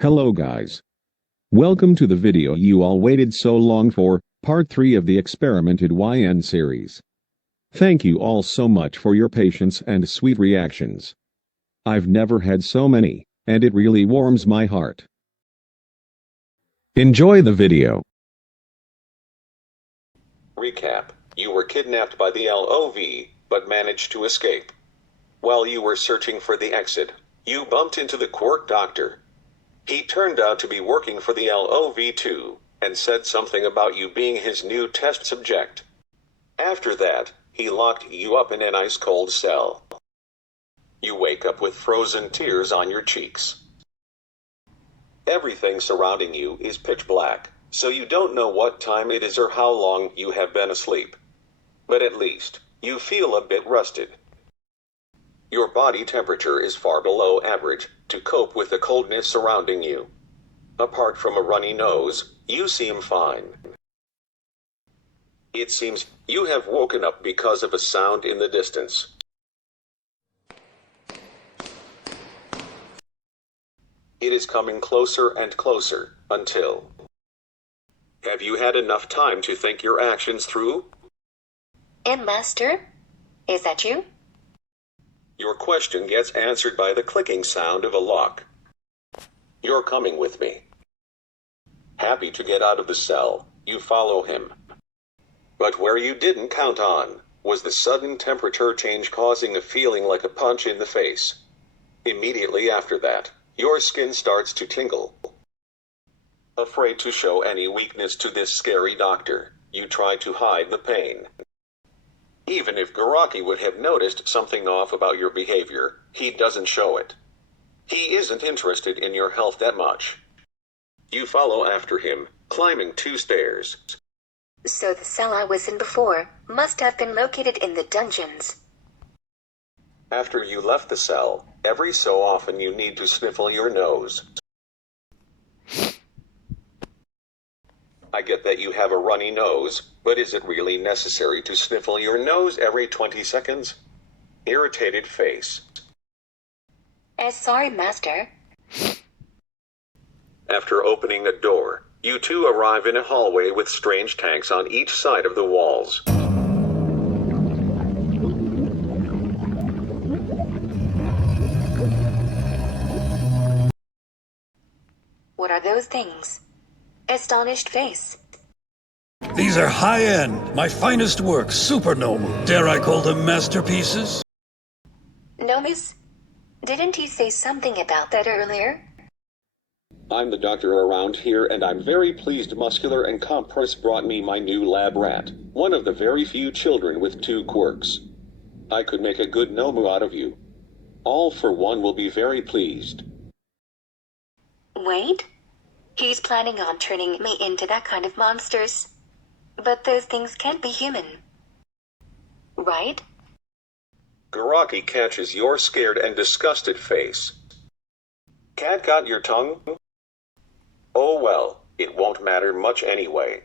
Hello guys. Welcome to the video you all waited so long for, part 3 of the experimented YN series. Thank you all so much for your patience and sweet reactions. I've never had so many, and it really warms my heart. Enjoy the video. Recap. You were kidnapped by the LOV, but managed to escape. While you were searching for the exit, you bumped into the quirk doctor. He turned out to be working for the LOV too, and said something about you being his new test subject. After that, he locked you up in an ice-cold cell. You wake up with frozen tears on your cheeks. Everything surrounding you is pitch black, so you don't know what time it is or how long you have been asleep. But at least, you feel a bit rested. Your body temperature is far below average to cope with the coldness surrounding you. Apart from a runny nose, you seem fine. It seems you have woken up because of a sound in the distance. It is coming closer and closer, until... Have you had enough time to think your actions through? Master? Is that you? Your question gets answered by the clicking sound of a lock. You're coming with me. Happy to get out of the cell, you follow him. But where you didn't count on was the sudden temperature change causing a feeling like a punch in the face. Immediately after that, your skin starts to tingle. Afraid to show any weakness to this scary doctor, you try to hide the pain. Even if Garaki would have noticed something off about your behavior, he doesn't show it. He isn't interested in your health that much. You follow after him, climbing 2 stairs. So the cell I was in before must have been located in the dungeons. After you left the cell, every so often you need to sniffle your nose. I get that you have a runny nose, but is it really necessary to sniffle your nose every 20 seconds? Irritated face. Sorry, Master. After opening a door, you two arrive in a hallway with strange tanks on each side of the walls. What are those things? Astonished face. These are high-end, my finest works, supernormal. Dare I call them masterpieces? No, miss. Didn't he say something about that earlier? I'm the doctor around here, and I'm very pleased Muscular and Compress brought me my new lab rat, one of the very few children with 2 quirks. I could make a good Nomu out of you. All for one will be very pleased. Wait? He's planning on turning me into that kind of monsters. But those things can't be human. Right? Garaki catches your scared and disgusted face. Cat got your tongue? Oh well, it won't matter much anyway.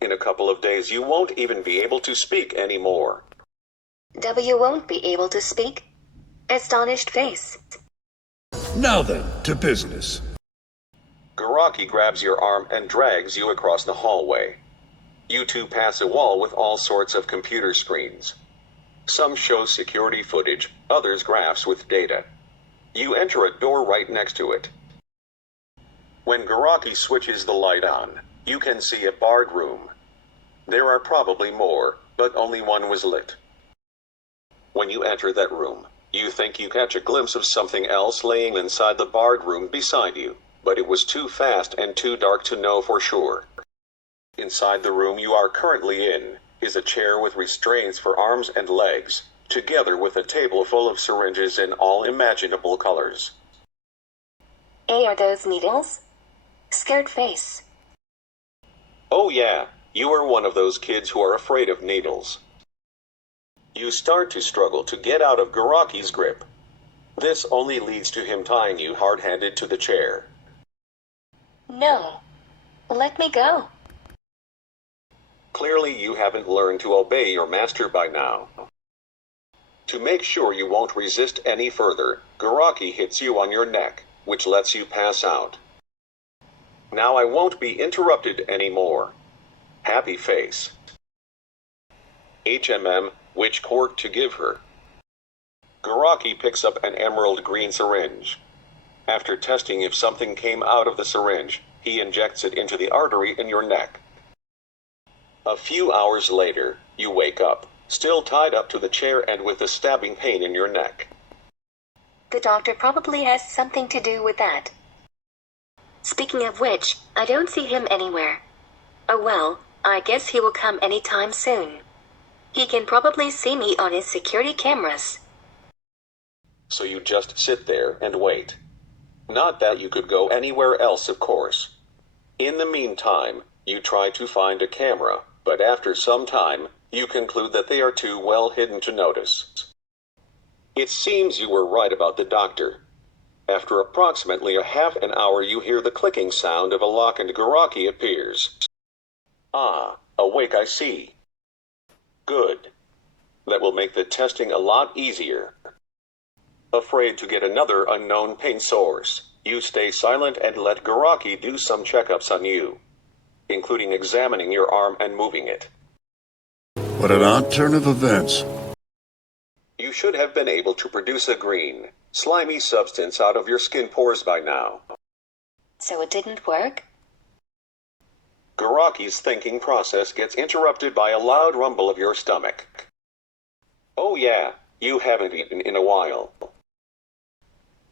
In a couple of days you won't even be able to speak anymore. W won't be able to speak? Astonished face. Now then, to business. Garaki grabs your arm and drags you across the hallway. You two pass a wall with all sorts of computer screens. Some show security footage, others graphs with data. You enter a door right next to it. When Garaki switches the light on, you can see a barred room. There are probably more, but only one was lit. When you enter that room, you think you catch a glimpse of something else laying inside the barred room beside you, but it was too fast and too dark to know for sure. Inside the room you are currently in is a chair with restraints for arms and legs, together with a table full of syringes in all imaginable colors. Are those needles? Scared face. Oh yeah, you are one of those kids who are afraid of needles. You start to struggle to get out of Garaki's grip. This only leads to him tying you hard-handed to the chair. No. Let me go. Clearly you haven't learned to obey your master by now. To make sure you won't resist any further, Garaki hits you on your neck, which lets you pass out. Now I won't be interrupted anymore. Happy face. Which quirk to give her? Garaki picks up an emerald green syringe. After testing if something came out of the syringe, he injects it into the artery in your neck. A few hours later, you wake up, still tied up to the chair and with a stabbing pain in your neck. The doctor probably has something to do with that. Speaking of which, I don't see him anywhere. Oh well, I guess he will come anytime soon. He can probably see me on his security cameras. So you just sit there and wait. Not that you could go anywhere else, of course. In the meantime, you try to find a camera, but after some time, you conclude that they are too well hidden to notice. It seems you were right about the doctor. After approximately a half an hour, you hear the clicking sound of a lock and Garaki appears. Ah, awake, I see. Good. That will make the testing a lot easier. Afraid to get another unknown pain source, you stay silent and let Garaki do some checkups on you, including examining your arm and moving it. What an odd turn of events. You should have been able to produce a green, slimy substance out of your skin pores by now. So it didn't work? Garaki's thinking process gets interrupted by a loud rumble of your stomach. Oh yeah, you haven't eaten in a while.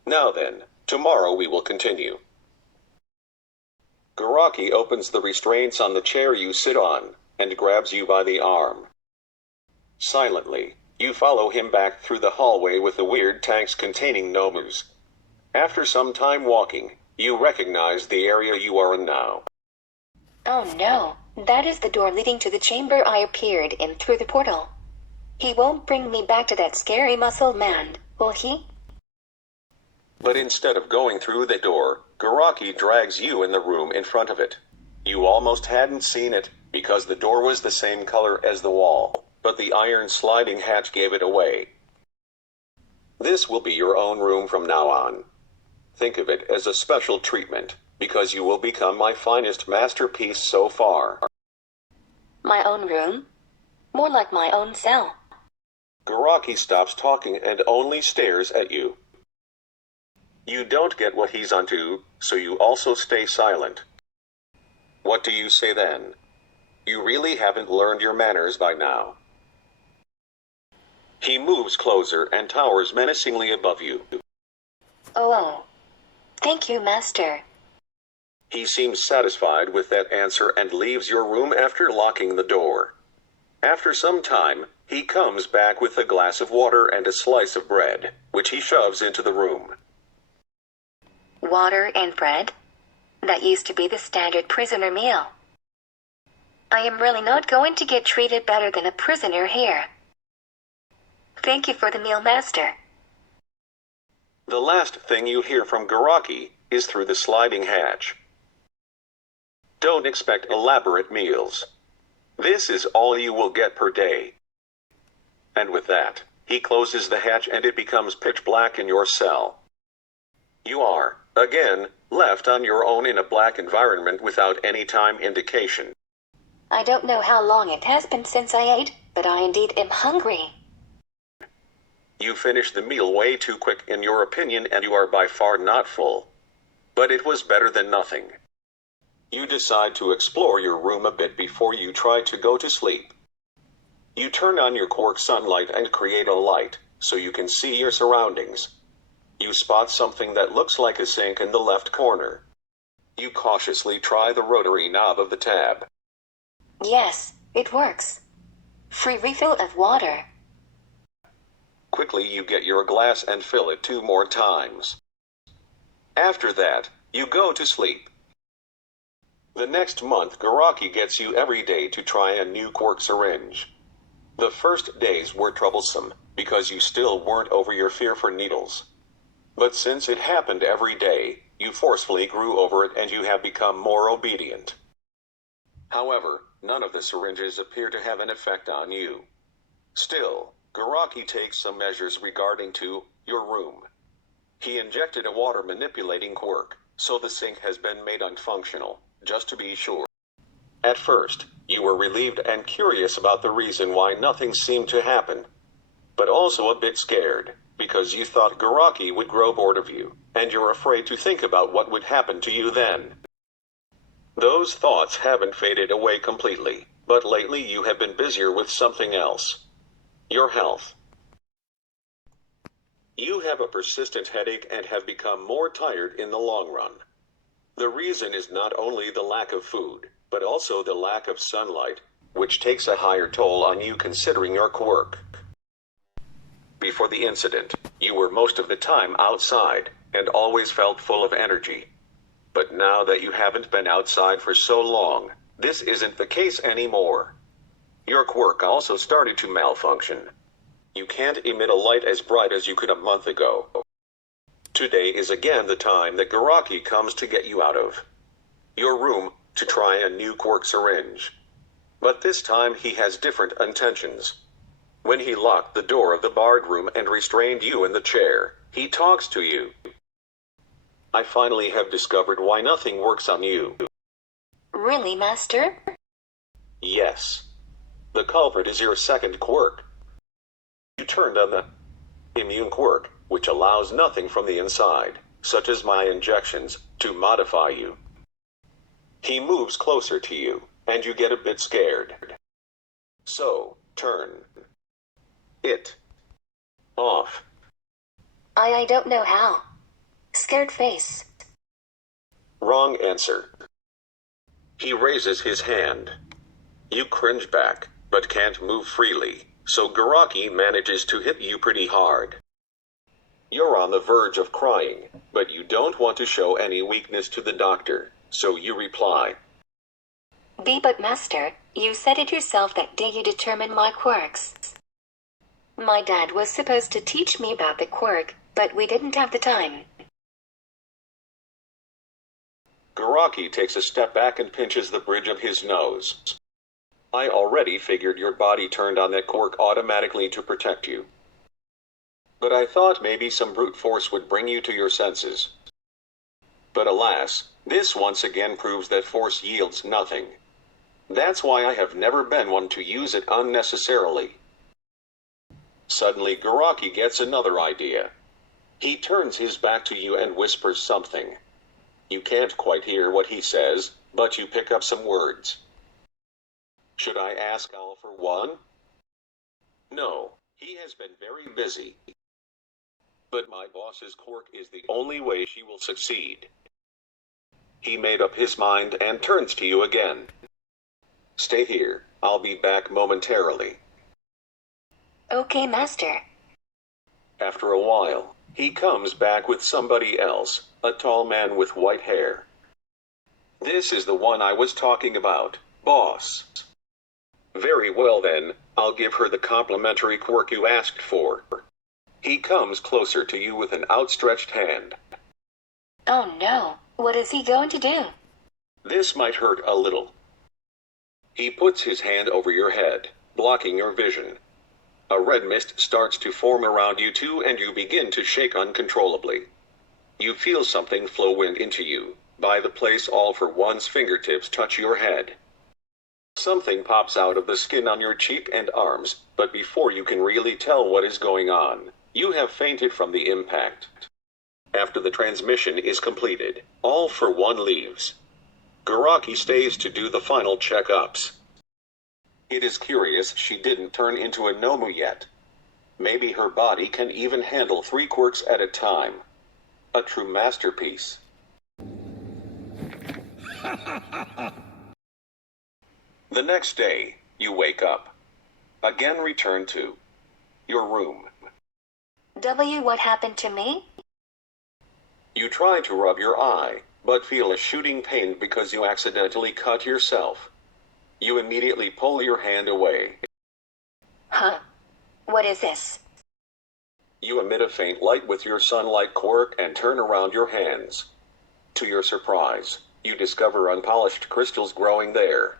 Now then, tomorrow we will continue. Garaki opens the restraints on the chair you sit on, and grabs you by the arm. Silently, you follow him back through the hallway with the weird tanks containing Nomus. After some time walking, you recognize the area you are in now. Oh no, that is the door leading to the chamber I appeared in through the portal. He won't bring me back to that scary muscle man, will he? But instead of going through the door, Garaki drags you in the room in front of it. You almost hadn't seen it, because the door was the same color as the wall, but the iron sliding hatch gave it away. This will be your own room from now on. Think of it as a special treatment, because you will become my finest masterpiece so far. My own room? More like my own cell. Garaki stops talking and only stares at you. You don't get what he's onto, so you also stay silent. What do you say then? You really haven't learned your manners by now. He moves closer and towers menacingly above you. Oh. Thank you, Master. He seems satisfied with that answer and leaves your room after locking the door. After some time, he comes back with a glass of water and a slice of bread, which he shoves into the room. Water and bread? That used to be the standard prisoner meal. I am really not going to get treated better than a prisoner here. Thank you for the meal, Master. The last thing you hear from Garaki is through the sliding hatch. Don't expect elaborate meals. This is all you will get per day. And with that, he closes the hatch and it becomes pitch black in your cell. You are, again, left on your own in a black environment without any time indication. I don't know how long it has been since I ate, but I indeed am hungry. You finished the meal way too quick in your opinion and you are by far not full. But it was better than nothing. You decide to explore your room a bit before you try to go to sleep. You turn on your quark sunlight and create a light, so you can see your surroundings. You spot something that looks like a sink in the left corner. You cautiously try the rotary knob of the tab. Yes, it works. Free refill of water. Quickly you get your glass and fill it 2 more times. After that, you go to sleep. The next month Garaki gets you every day to try a new quark syringe. The first days were troublesome, because you still weren't over your fear for needles. But since it happened every day, you forcefully grew over it and you have become more obedient. However, none of the syringes appear to have an effect on you. Still, Garaki takes some measures regarding to your room. He injected a water-manipulating quirk, so the sink has been made unfunctional, just to be sure. At first, you were relieved and curious about the reason why nothing seemed to happen, but also a bit scared, because you thought Garaki would grow bored of you, and you're afraid to think about what would happen to you then. Those thoughts haven't faded away completely, but lately you have been busier with something else. Your health. You have a persistent headache and have become more tired in the long run. The reason is not only the lack of food, but also the lack of sunlight, which takes a higher toll on you considering your quirk. Before the incident, you were most of the time outside, and always felt full of energy. But now that you haven't been outside for so long, this isn't the case anymore. Your quirk also started to malfunction. You can't emit a light as bright as you could a month ago. Today is again the time that Garaki comes to get you out of your room to try a new quirk syringe. But this time he has different intentions. When he locked the door of the barred room and restrained you in the chair, he talks to you. I finally have discovered why nothing works on you. Really, Master? Yes. The culprit is your second quirk. You turned on the immune quirk, which allows nothing from the inside, such as my injections, to modify you. He moves closer to you, and you get a bit scared. So, turn it off. I don't know how. Scared face. Wrong answer. He raises his hand. You cringe back, but can't move freely, so Garaki manages to hit you pretty hard. You're on the verge of crying, but you don't want to show any weakness to the doctor, so you reply. But Master, you said it yourself that day you determined my quirks. My dad was supposed to teach me about the quirk, but we didn't have the time. Garaki takes a step back and pinches the bridge of his nose. I already figured your body turned on that quirk automatically to protect you. But I thought maybe some brute force would bring you to your senses. But alas, this once again proves that force yields nothing. That's why I have never been one to use it unnecessarily. Suddenly Garaki gets another idea. He turns his back to you and whispers something. You can't quite hear what he says, but you pick up some words. Should I ask all for one? No, he has been very busy. But my boss's quirk is the only way she will succeed. He made up his mind and turns to you again. Stay here, I'll be back momentarily. Okay, Master. After a while, he comes back with somebody else, a tall man with white hair. This is the one I was talking about, boss. Very well then, I'll give her the complimentary quirk you asked for. He comes closer to you with an outstretched hand. Oh no, what is he going to do? This might hurt a little. He puts his hand over your head, blocking your vision. A red mist starts to form around you too, and you begin to shake uncontrollably. You feel something flow wind into you, by the place all for one's fingertips touch your head. Something pops out of the skin on your cheek and arms, but before you can really tell what is going on, you have fainted from the impact. After the transmission is completed, all for one leaves. Garaki stays to do the final checkups. It is curious she didn't turn into a Nomu yet. Maybe her body can even handle 3 quirks at a time. A true masterpiece. The next day, you wake up. Again return to your room. What happened to me? You try to rub your eye, but feel a shooting pain because you accidentally cut yourself. You immediately pull your hand away. Huh? What is this? You emit a faint light with your sunlight quirk and turn around your hands. To your surprise, you discover unpolished crystals growing there.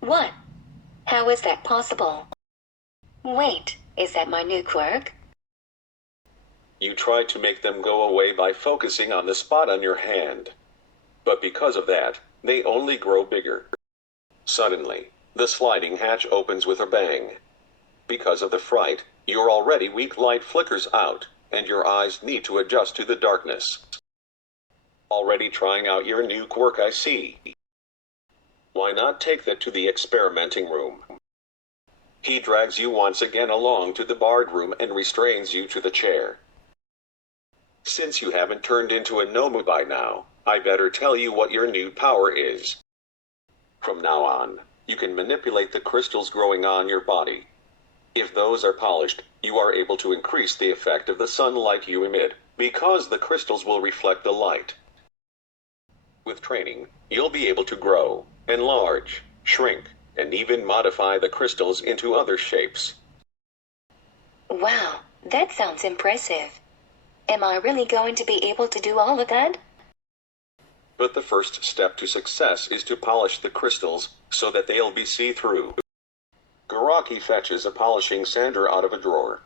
What? How is that possible? Wait, is that my new quirk? You try to make them go away by focusing on the spot on your hand. But because of that, they only grow bigger. Suddenly, the sliding hatch opens with a bang. Because of the fright, your already weak light flickers out, and your eyes need to adjust to the darkness. Already trying out your new quirk, I see. Why not take that to the experimenting room? He drags you once again along to the barred room and restrains you to the chair. Since you haven't turned into a Nomu by now, I better tell you what your new power is. From now on, you can manipulate the crystals growing on your body. If those are polished, you are able to increase the effect of the sunlight you emit, because the crystals will reflect the light. With training, you'll be able to grow, enlarge, shrink, and even modify the crystals into other shapes. Wow, that sounds impressive. Am I really going to be able to do all of that? But the first step to success is to polish the crystals, so that they'll be see-through. Garaki fetches a polishing sander out of a drawer.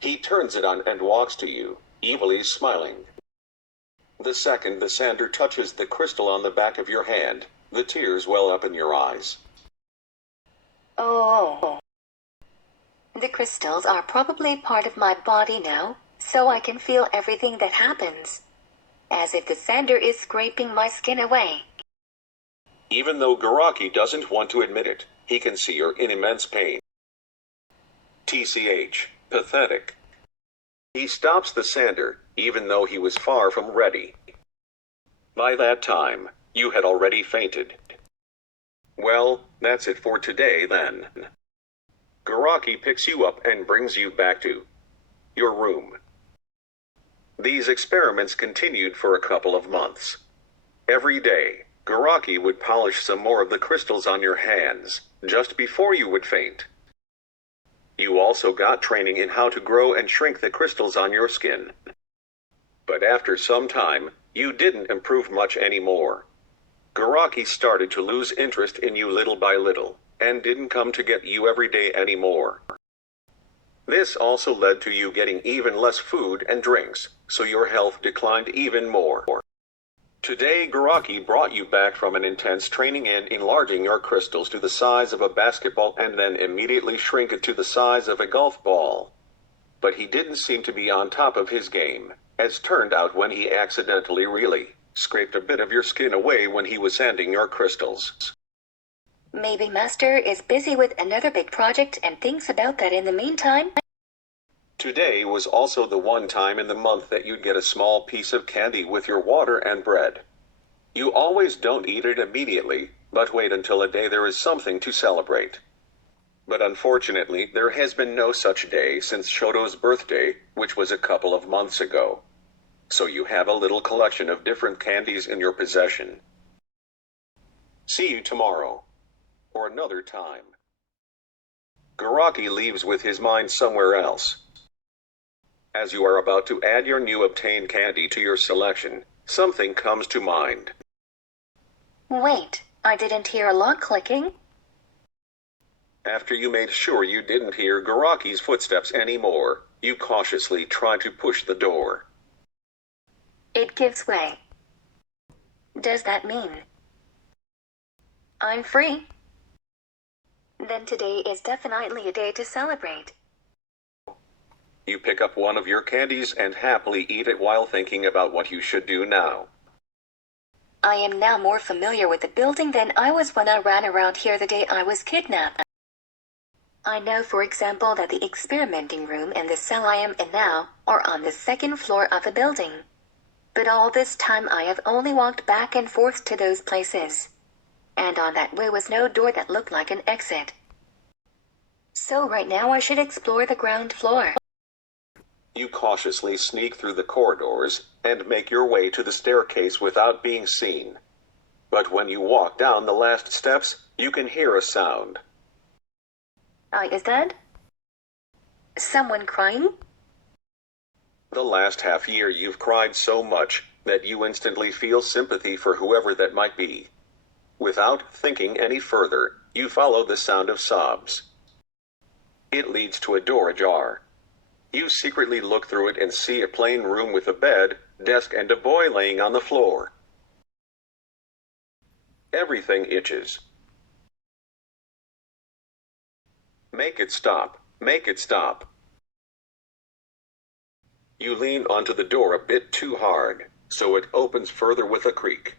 He turns it on and walks to you, evilly smiling. The second the sander touches the crystal on the back of your hand, the tears well up in your eyes. Oh. The crystals are probably part of my body now, so I can feel everything that happens. As if the sander is scraping my skin away. Even though Garaki doesn't want to admit it, he can see you're in immense pain. TCH, pathetic. He stops the sander, even though he was far from ready. By that time, you had already fainted. Well, that's it for today then. Garaki picks you up and brings you back to your room. These experiments continued for a couple of months. Every day, Garaki would polish some more of the crystals on your hands, just before you would faint. You also got training in how to grow and shrink the crystals on your skin. But after some time, you didn't improve much anymore. Garaki started to lose interest in you little by little, and didn't come to get you every day anymore. This also led to you getting even less food and drinks, so your health declined even more. Today Garaki brought you back from an intense training in enlarging your crystals to the size of a basketball and then immediately shrink it to the size of a golf ball. But he didn't seem to be on top of his game, as turned out when he accidentally really scraped a bit of your skin away when he was sanding your crystals. Maybe Master is busy with another big project and thinks about that in the meantime. Today was also the one time in the month that you'd get a small piece of candy with your water and bread. You always don't eat it immediately, but wait until a day there is something to celebrate. But unfortunately, there has been no such day since Shoto's birthday, which was a couple of months ago. So you have a little collection of different candies in your possession. See you tomorrow. Or another time. Garaki leaves with his mind somewhere else. As you are about to add your new obtained candy to your selection, something comes to mind. Wait, I didn't hear a lock clicking. After you made sure you didn't hear Garaki's footsteps anymore, you cautiously try to push the door. It gives way. Does that mean I'm free? Then today is definitely a day to celebrate. You pick up one of your candies and happily eat it while thinking about what you should do now. I am now more familiar with the building than I was when I ran around here the day I was kidnapped. I know, for example, that the experimenting room and the cell I am in now are on the second floor of the building. But all this time I have only walked back and forth to those places. And on that way was no door that looked like an exit. So right now I should explore the ground floor. You cautiously sneak through the corridors and make your way to the staircase without being seen. But when you walk down the last steps, you can hear a sound. Is that someone crying? The last half year you've cried so much that you instantly feel sympathy for whoever that might be. Without thinking any further, you follow the sound of sobs. It leads to a door ajar. You secretly look through it and see a plain room with a bed, desk and a boy laying on the floor. Everything itches. Make it stop. Make it stop. You lean onto the door a bit too hard, so it opens further with a creak.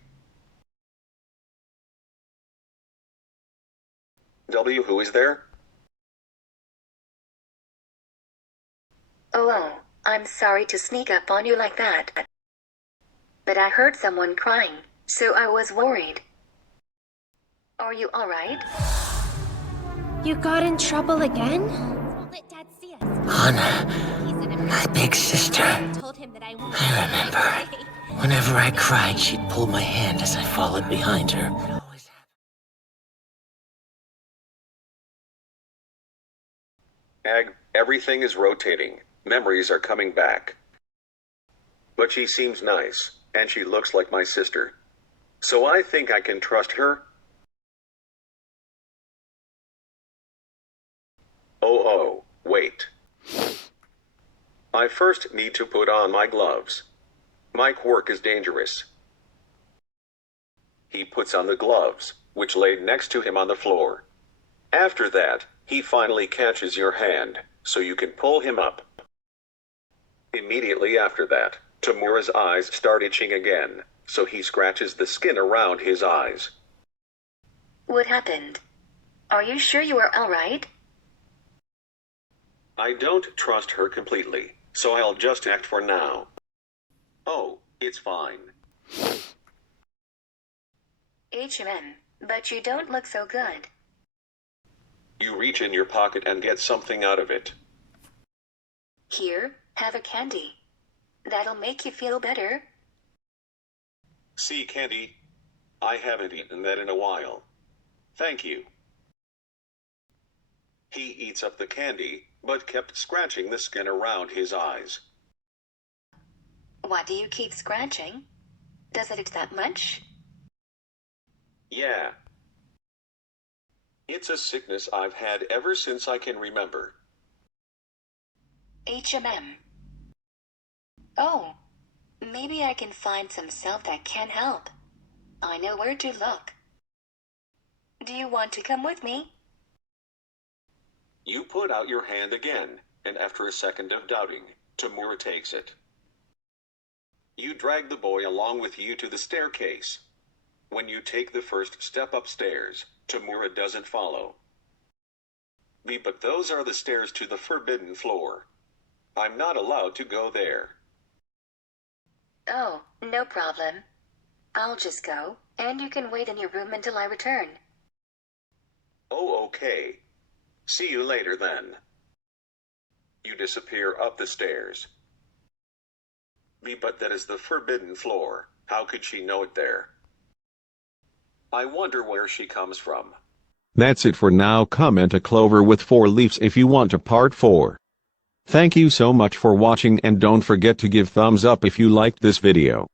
Who is there? Oh, I'm sorry to sneak up on you like that. But I heard someone crying, so I was worried. Are you alright? You got in trouble again? Let Dad see us. Anna, my big sister. Told him that I I remember. Whenever I cried, she'd pull my hand as I followed behind her. Everything is rotating. Memories are coming back. But she seems nice, and she looks like my sister. So I think I can trust her. Oh, wait. I first need to put on my gloves. My quirk is dangerous. He puts on the gloves, which laid next to him on the floor. After that, he finally catches your hand, so you can pull him up. Immediately after that, Tomura's eyes start itching again, so he scratches the skin around his eyes. What happened? Are you sure you are alright? I don't trust her completely, so I'll just act for now. Oh, it's fine. But you don't look so good. You reach in your pocket and get something out of it. Here, have a candy. That'll make you feel better. See, candy? I haven't eaten that in a while. Thank you. He eats up the candy, but kept scratching the skin around his eyes. Why do you keep scratching? Does it itch that much? Yeah. It's a sickness I've had ever since I can remember. Oh, maybe I can find some salve that can help. I know where to look. Do you want to come with me? You put out your hand again, and after a second of doubting, Tomura takes it. You drag the boy along with you to the staircase. When you take the first step upstairs, Tomura doesn't follow. But those are the stairs to the forbidden floor. I'm not allowed to go there. Oh, no problem. I'll just go, and you can wait in your room until I return. Oh, okay. See you later then. You disappear up the stairs. But that is the forbidden floor. How could she know it there? I wonder where she comes from. That's it for now. Comment a clover with 4 leaves if you want a part 4. Thank you so much for watching, and don't forget to give thumbs up if you liked this video.